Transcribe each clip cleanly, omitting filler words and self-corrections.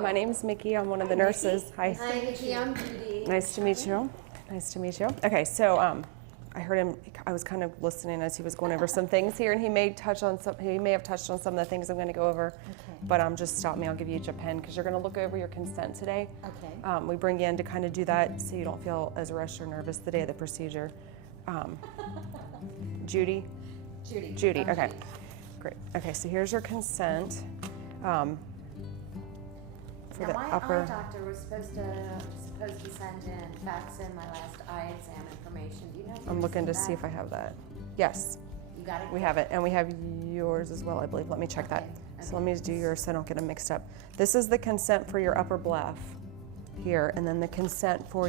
My name's Mickey. I'm one of the nurses. Hi. Hi, Mickey. I'm Judy. Nice to meet you. Nice to meet you. Okay, so I heard him. I was kind of listening as he was going over some things here, and he may have touched on some of the things I'm going to go over. Okay. But just stop me. I'll give you each a pen because you're going to look over your consent today. Okay. We bring you in to kind of do that so you don't feel as rushed or nervous the day of the procedure. Judy. Judy. Judy. Okay. Great. Okay. So here's your consent. For Now, the my upper. eye doctor was supposed to send in, fax in my last eye exam information. Do you know if I'm you looking to received see that? if I have that. Yes, You got it? we have it, and we have yours as well, I believe. Let me check that. Okay, So okay. let me do yours so I don't get them mixed up. This is the consent for your upper bleph here, and then the consent for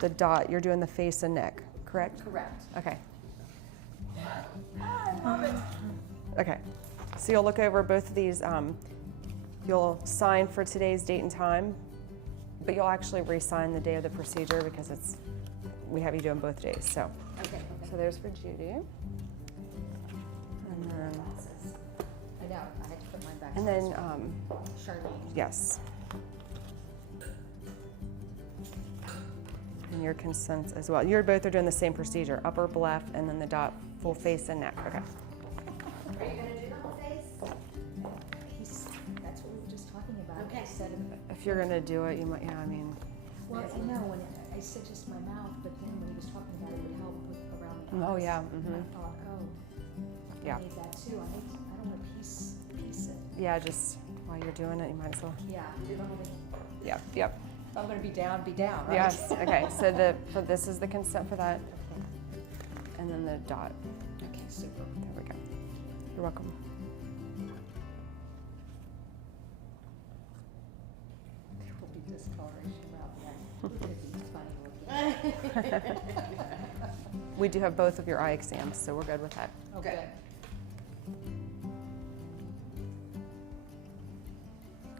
the dot. You're doing the face and neck, correct? Correct. Okay. I love it. Okay. So you'll look over both of these. You'll sign for today's date and time, but you'll actually re-sign the day of the procedure because we have you doing both days. So, Okay. so there's for Judy. And then, Glasses. I know. I had to put mine back. and then Sharlene. yes. And your consent as well. You're both are doing the same procedure, upper bleph and then the dot, full face and neck. Okay. Are you going to do the whole face? That's what we were just talking about. Okay. I said, If you're gonna do it, you might. Yeah, I mean, well, I know when I said just my mouth, but then when he was talking about it would help with around the eyes. Oh, yeah, And mhm. I thought, yeah, I need that too. I don't want to piece it. yeah. Just while you're doing it, you might as well. Yeah. Do the whole thing. Yeah. Yep. If I'm going to be down, right? Yes. Okay. So this is the consent for that, and then the dot. Okay, super. There we go. You're welcome. There will be discoloration around that. It would be funny looking. We do have both of your eye exams, so we're good with that. Oh, good.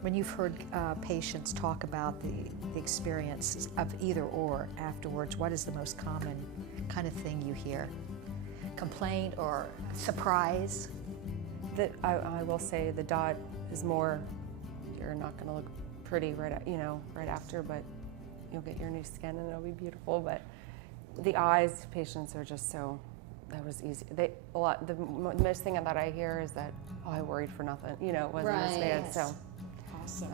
When you've heard patients talk about the experiences of either or afterwards, what is the most common kind of thing you hear? Complaint or surprise? I will say the dot is more. You're not going to look pretty right after, but you'll get your new skin and it'll be beautiful. But the eyes, patients are just so. That was easy. The most thing that I hear is that I worried for nothing. It wasn't as bad. Yes. So Awesome.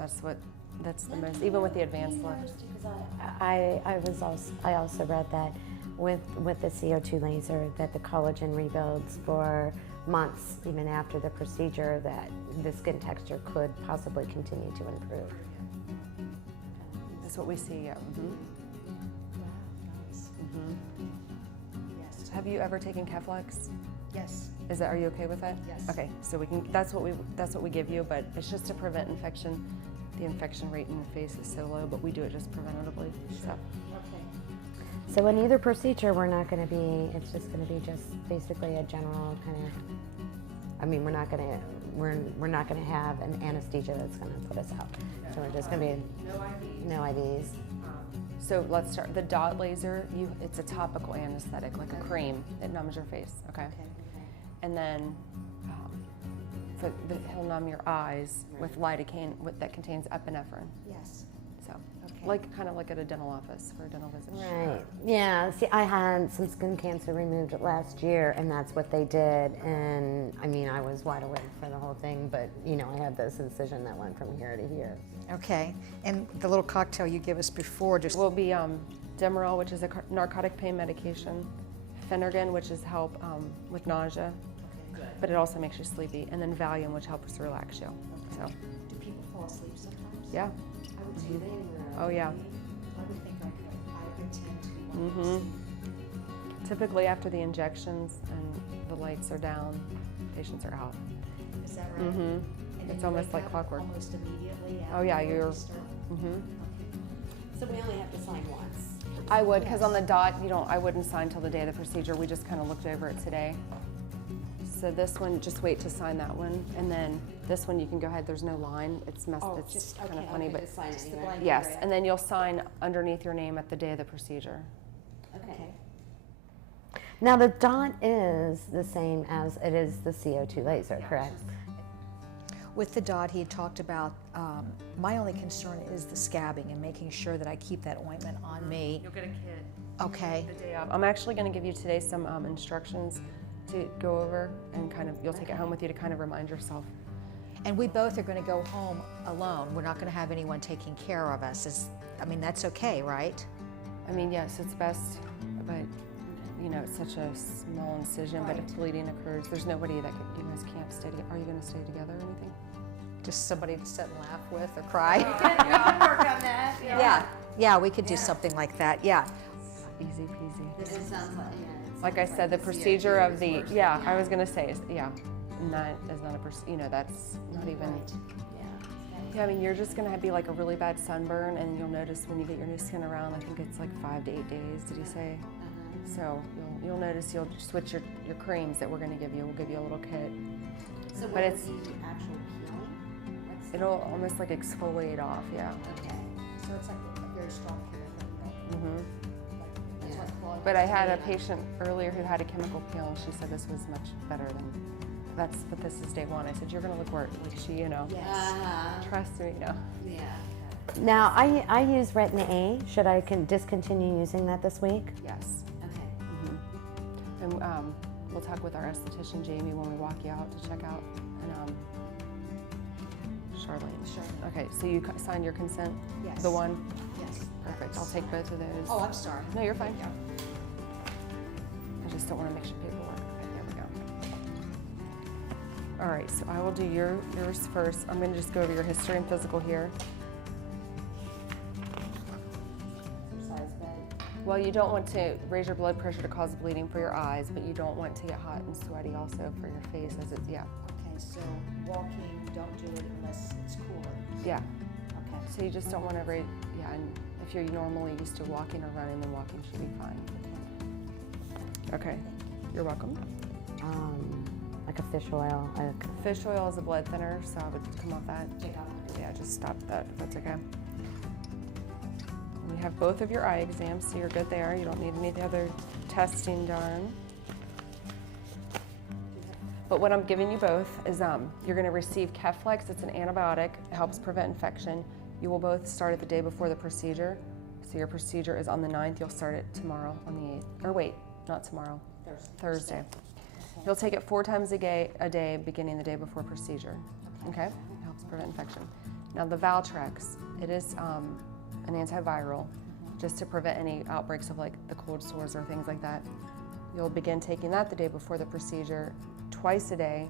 that's the most. Even with the advanced lift. I also read that with the CO2 laser that the collagen rebuilds for months even after the procedure, that the skin texture could possibly continue to improve. That's what we see. Yeah. Mm-hmm. Nice. Mm-hmm. Yes. Have you ever taken Keflex? Yes. Are you okay with that? Yes. Okay, so we can. That's what we give you, but it's just to prevent infection. The infection rate in the face is so low, but we do it just preventatively. So. Okay. So in either procedure, we're not going to be. It's just going to be basically a general kind of. I mean, we're not going to have an anesthesia that's going to put us out. So we're just going to be no IVs. So let's start. The dot laser, it's a topical anesthetic, like a cream. It numbs your face. Okay. And then he'll numb your eyes with lidocaine that contains epinephrine. Yes. So, Okay. kind of like at a dental office for a dental visit. Right. Yeah. See, I had some skin cancer removed last year, and that's what they did. And I mean, I was wide awake for the whole thing, but I had this incision that went from here to here. Okay. And the little cocktail you gave us before, just Will be Demerol, which is a narcotic pain medication, Phenergan, which is help with nausea, but it also makes you sleepy, and then Valium, which helps relax you. So, do people fall asleep sometimes? yeah. I would say they were. Oh, yeah. I would think I would tend to. Mm-hmm. Typically after the injections and the lights are down, patients are out. Is that right? Mm-hmm. And then It's you almost wake like up clockwork. Almost immediately after Oh yeah, you you're. start? Mm-hmm. So we only have to sign once. I would, because on the dot, I wouldn't sign till the day of the procedure. We just kind of looked over it today. So this one, just wait to sign that one, and then this one you can go ahead. There's no line. It's messed. Oh, it's just kind of okay, funny, okay, but just sign just the anyway. blank yes, area. and then you'll sign underneath your name at the day of the procedure. Okay. Now the dot is the same as it is the CO2 laser, correct? With the dot, he had talked about, my only concern is the scabbing and making sure that I keep that ointment on me. You'll get a kit. Okay. The day of. I'm actually going to give you today some instructions to go over and kind of, you'll take it home with you to kind of remind yourself. And we both are going to go home alone. We're not going to have anyone taking care of us. I mean, that's okay, right? I mean, yes, it's best, but you know, it's such a small incision, but if bleeding occurs, there's nobody that could, you guys can't stay together. Are you going to stay together or anything? Just somebody to sit and laugh with or cry. We can work on that. Yeah, we could do something like that, yeah. Easy peasy. It sounds like, yeah. Like I said, the procedure of the, I was going to say, and that is not a, you know, that's not even, yeah, I mean, you're just going to be like a really bad sunburn, and you'll notice when you get your new skin around, I think it's like 5 to 8 days, did you say? So you'll notice you'll switch your creams that we're going to give you. We'll give you a little kit. So but it's the actual peeling? It'll almost like exfoliate off, yeah. Okay. So it's like a very strong peel. Mm-hmm. But I had a patient earlier who had a chemical peel, and she said this was much better than, but this is day one. I said, you're going to look worse. Like she, you know, trust me, no. Yeah. Now, I use Retin A. Should I discontinue using that this week? Yes. Okay. Mm-hmm. And we'll talk with our esthetician, Jamie, when we walk you out to check out. And Sharlene. Okay, so you signed your consent? Yes. The one? Yes. Perfect. I'll take both of those. Oh, I'm sorry. No, you're fine. I just don't want to mix your paperwork. Okay, there we go. All right, so I will do yours first. I'm going to just go over your history and physical here. Well, you don't want to raise your blood pressure to cause bleeding for your eyes, but you don't want to get hot and sweaty also for your face, as it's, Okay, so walking, don't do it unless it's cooler. Yeah. Okay. So you just don't want to raise, and if you're normally used to walking or running, then walking should be fine. Okay, you're welcome. Like a fish oil. Fish oil is a blood thinner, so I would come off that. Take out. Yeah, just stop that if that's okay. We have both of your eye exams, so you're good there. You don't need any other testing done. But what I'm giving you both is you're going to receive Keflex. It's an antibiotic. It helps prevent infection. You will both start it the day before the procedure. So your procedure is on the 9th. You'll start it tomorrow on the 8th. Or wait, not tomorrow. Thursday. You'll take it 4 times a day beginning the day before procedure. Okay? It helps prevent infection. Now the Valtrex, it is an antiviral, just to prevent any outbreaks of like the cold sores or things like that. You'll begin taking that the day before the procedure, twice a day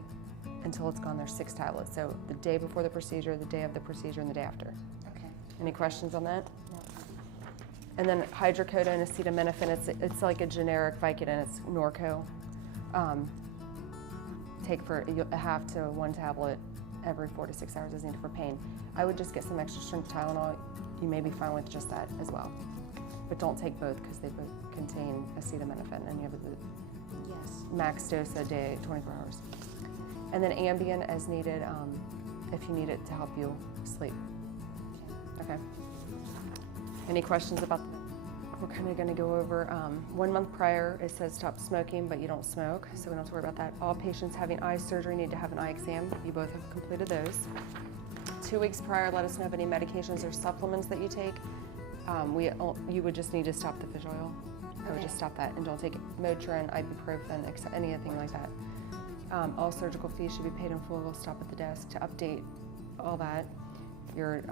until it's gone. There's 6 tablets. So the day before the procedure, the day of the procedure, and the day after. Okay. Any questions on that? No. And then hydrocodone, acetaminophen, it's like a generic Vicodin, it's Norco. Take for a half to 1 tablet every 4 to 6 hours as needed for pain. I would just get some extra strength Tylenol. You may be fine with just that as well. But don't take both because they both contain acetaminophen, and you have the max dose a day, 24 hours. And then Ambien as needed if you need it to help you sleep. Okay. Any questions about that? We're kind of going to go over 1 month prior, it says stop smoking, but you don't smoke, so we don't have to worry about that. All patients having eye surgery need to have an eye exam. You both have completed those. 2 weeks prior, let us know of any medications or supplements that you take. You would just need to stop the fish oil. I would just stop that, and don't take Motrin, ibuprofen, anything like that. All surgical fees should be paid in full. We'll stop at the desk to update all that. Your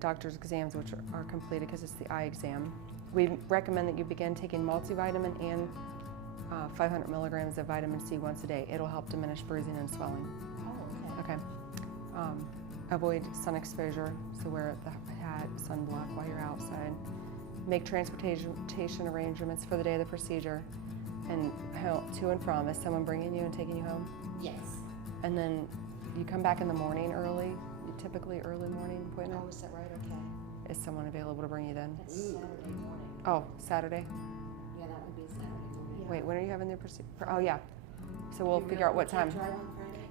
doctor's exams, which are completed because it's the eye exam. We recommend that you begin taking multivitamin and 500 milligrams of vitamin C once a day. It'll help diminish bruising and swelling. Oh, okay. Okay. Avoid sun exposure, so wear the hat, sunblock while you're outside. Make transportation arrangements for the day of the procedure, and to and from. Is someone bringing you and taking you home? Yes. And then you come back in the morning early, typically early morning appointment. Oh, is that right? Okay. Is someone available to bring you then? That's Saturday morning. Oh, Saturday? Yeah, that would be Saturday morning. Wait, when are you having the procedure? Oh, yeah. So we'll figure out what time. Drive on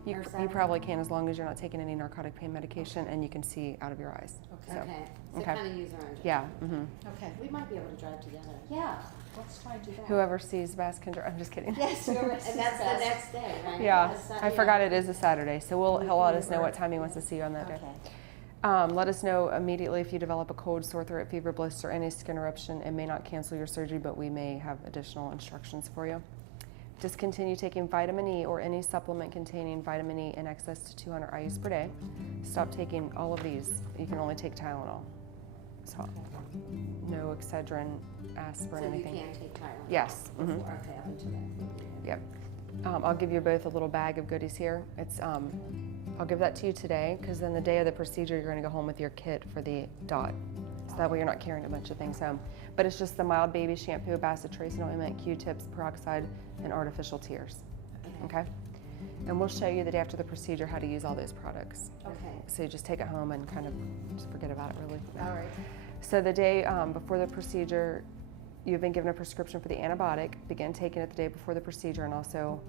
Friday? You probably can, as long as you're not taking any narcotic pain medication and you can see out of your eyes. Okay. Okay. So Okay. kind of use our own judgment. Yeah. Mm-hmm. Okay. We might be able to drive together. Yeah. Let's try to do that. Whoever sees best can. I'm just kidding. Yes, And that's the next day, right? Yeah, That's I forgot it is a Saturday, so he'll let us know what time he wants to see you on that day. Okay. Let us know immediately if you develop a cold, sore throat, fever, blister, any skin eruption. It may not cancel your surgery, but we may have additional instructions for you. Discontinue taking vitamin E or any supplement containing vitamin E in excess to 200 IUs per day. Stop taking all of these. You can only take Tylenol. So, no Excedrin, aspirin, So you anything. can take Tylenol? Yes. Before, Mhm. okay, up until that. Yep. I'll give you both a little bag of goodies here. I'll give that to you today, because then the day of the procedure, you're going to go home with your kit for the dot. So that way you're not carrying a bunch of things home. But it's just the mild baby shampoo, bacitracin ointment, Q-tips, peroxide, and artificial tears. Okay? And we'll show you the day after the procedure how to use all those products. Okay. So you just take it home and kind of just forget about it, really. All right. So the day before the procedure, you've been given a prescription for the antibiotic. Begin taking it the day before the procedure, and also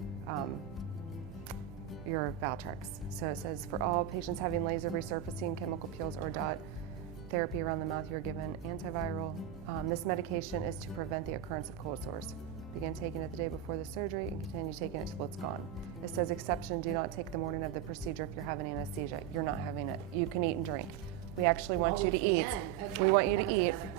your Valtrex. So it says, for all patients having laser resurfacing, chemical peels, or dot therapy around the mouth, you're given antiviral. This medication is to prevent the occurrence of cold sores. Begin taking it the day before the surgery and continue taking it till it's gone. It says, exception, do not take the morning of the procedure if you're having anesthesia. You're not having it. You can eat and drink. We actually want you to eat. Okay. We want you to That was eat another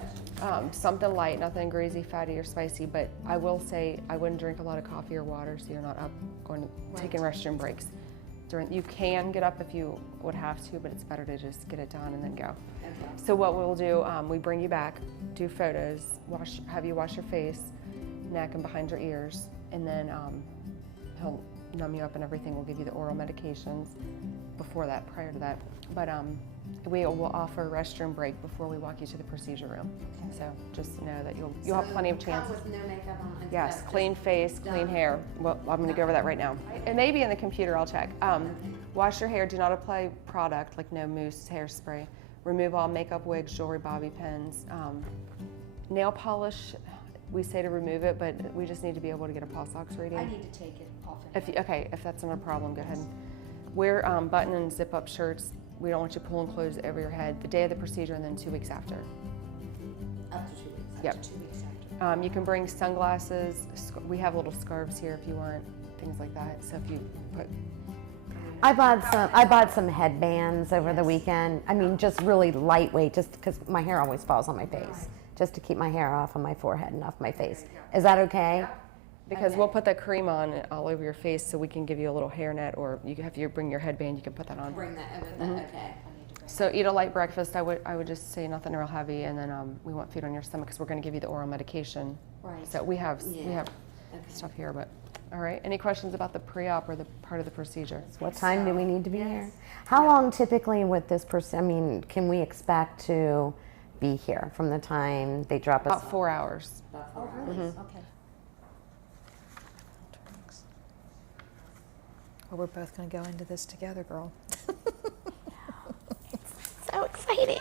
question. something light, nothing greasy, fatty, or spicy. But I will say I wouldn't drink a lot of coffee or water, so you're not up going to taking restroom breaks. You can get up if you would have to, but it's better to just get it done and then go. Okay. So what we'll do, we bring you back, do photos, have you wash your face, neck, and behind your ears, and then he'll numb you up and everything. We'll give you the oral medications before that, prior to that. But we will offer a restroom break before we walk you to the procedure room. Okay. So just know that you'll have plenty of chances. Come with no makeup on. and Yes, stuff, clean just face, clean done. hair. Well, I'm going to go over that right now. It may be in the computer, I'll check. Wash your hair, do not apply product like no mousse, hairspray. Remove all makeup, wigs, jewelry, bobby pins. Nail polish, we say to remove it, but we just need to be able to get a pulse ox reading. I need to take it off. If that's not a problem, go ahead. Wear button and zip up shirts. We don't want you pulling clothes over your head the day of the procedure and then 2 weeks after. Up to 2 weeks. Yep. 2 weeks after. You can bring sunglasses. We have little scarves here if you want, things like that. So if you put, I bought some headbands over the weekend. I mean, just really lightweight, just because my hair always falls on my face, just to keep my hair off on my forehead and off my face. Is that okay? because we'll put that cream on all over your face, so we can give you a little hairnet, or if you bring your headband, you can put that on. Bring that over Mm-hmm. that, okay. So eat a light breakfast. I would just say nothing real heavy, and then we want food on your stomach because we're going to give you the oral medication. Right. So we have Yeah. okay. Stuff here, but all right. Any questions about the pre-op or the part of the procedure? What time do we need to be here? How long typically with this person, I mean, can we expect to be here from the time they drop us? About 4 hours. Oh, really? Mhm. Okay. Well, we're both going to go into this together, girl. So exciting.